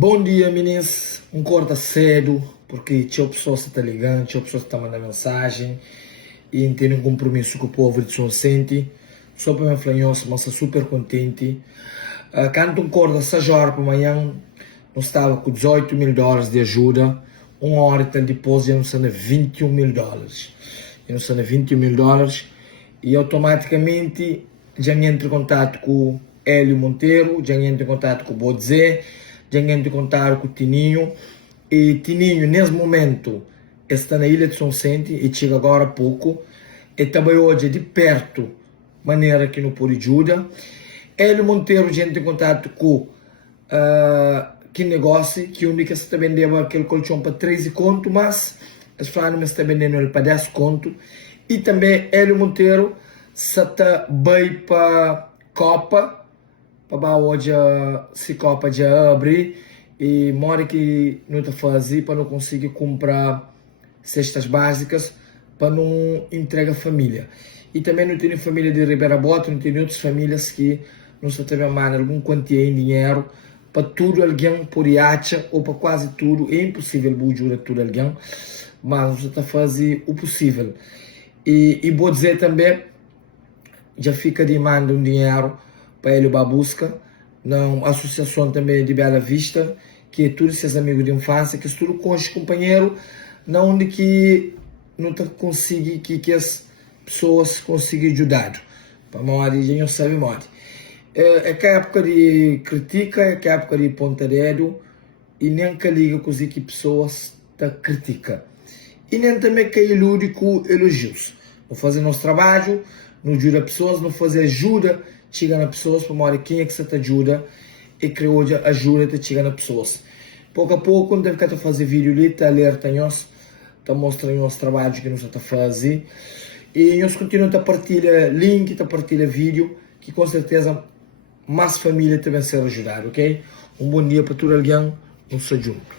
Bom dia, meninas. Acorda cedo, porque tinha pessoas que estão ligando, tinha pessoas que estão mandando mensagem e tem um compromisso com o povo de São Vicente. Só para me falar, mas estou super contente. Quando acorda 6 horas para amanhã, nós estava com $18.000 de ajuda. Uma hora depois, já não são $21.000. Já não são $21.000 e automaticamente já entro em contato com o Hélio Monteiro, já entro em contato com o Bodzé, já entro em contato com o Tininho. E Tininho, nesse momento, está na ilha de São Vicente e chega agora há pouco. E também hoje de perto, maneira que não pode ajuda. Hélio Monteiro, já entra em contato com que negócio, que onde que está vendendo aquele colchão para 13 conto, mas as pessoas está vendendo ele para 10 conto. E também Hélio Monteiro está bem para Copa, para hoje se Copa já abre e mora que não está fazendo para não conseguir comprar cestas básicas para não entregar a família. E também não tem família de Ribeira Bota, não tem outras famílias que não se tem alguma quantia em dinheiro para tudo alguém por achar ou para quase tudo. É impossível ajudar tudo alguém, mas você está fazendo o possível. E vou dizer também, já fica de manda um dinheiro para ele para busca na associação também de Bela Vista, que é todos esses amigos de infância, que é tudo com os companheiros, na onde que não está conseguindo que as pessoas consigam ajudar. Para morrer, já não sabe morrer. É que a época de critica, é que a época de pontadeiro, e nem que liga com as pessoas que criticam. E nem também que ilude com elogios. Não fazer nosso trabalho, não ajuda pessoas, não fazer ajuda, chega nas pessoas, para morrer quem é que você te ajuda, e que hoje ajuda te chegar nas pessoas. Pouco a pouco, quando deve fazer vídeo ali, está alerta nós, está mostrando o nosso trabalho que nós está fazendo. E nós continuamos a partilhar link, a partilhar vídeo, que com certeza mais família também ser ajudar, ok? Um bom dia para todo alguém, nos junto.